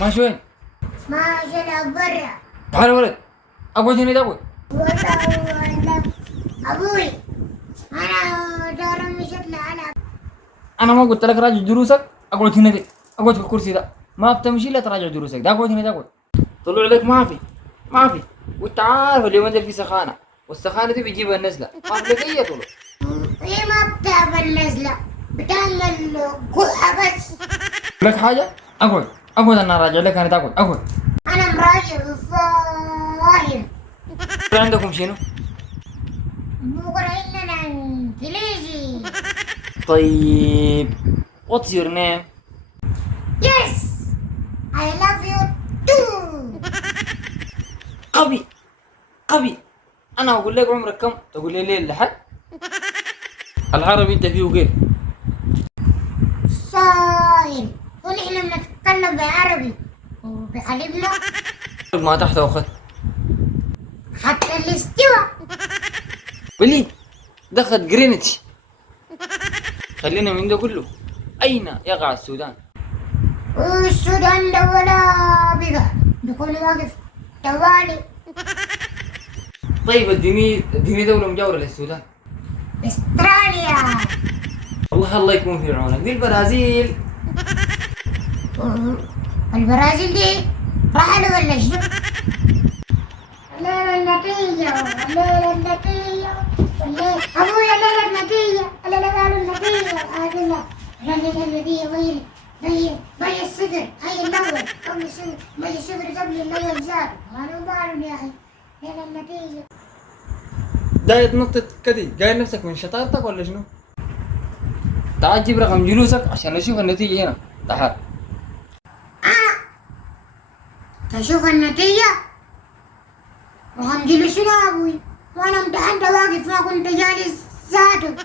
ماشي وين؟ ماشي ألعب برا. تعال يا ولد، اقعد هنا تقعد. أبوي أنا ترى مشيت لألعب. انا ما قلت لك راجع دروسك؟ اقعد هنا دي. اقعد في الكرسي ده، ما بتمشي الا تراجع دروسك ده. اقعد هنا تقعد. طلع لك ما في. وانت عارف اليومين دول في سخانه، والسخانه دي بيجيبها النزله، ما في لك اي طلع. هي ما بتعمل نزلة، بتعمل قحة بس. لك حاجه؟ اقعد انا راجع لك، انا تقعد. أنا مراجع فاهم. عندكم شنو؟ بكرة إننا إنجليزي. طيب what's your name؟ Yes I love you too. غبي. انا اقول لك عمرك كم تقول لي ليه لحد؟ العربي انت فيه كيف؟ صايم ونحن بنتكلم بعربي وبقلبنا ما تحت وخد حتى الاستوى. وليد دخل جرينتش. خلينا من ده كله، اين يقع السودان؟ والسودان ده ولا بقى بيكون واقف توالي. طيب اديني دولة مجاورة للسودان. استراليا. الله يكون في عونك. دي البرازيل. البرازيل دي رحلوا ولا شنو؟ الليلة النتيجة أبويا الليلة النتيجة الليلة قالوا النتيجة قالوا الليلة النتيجة بي الصفر هي الأول قبل الصفر بي الصفر قبل الأول زاد قالوا مالهم يا أخي الليلة النتيجة. داير تنطط كدي قايل نفسك من شطارتك ولا شنو؟ تعال جيب رقم جلوسك عشان نشوف النتيجة هنا. تعال. تشوف النتيجة؟ وهم جلسوا يا أبوي وأنا امتحنت واقف ما كنت جالس ذاته.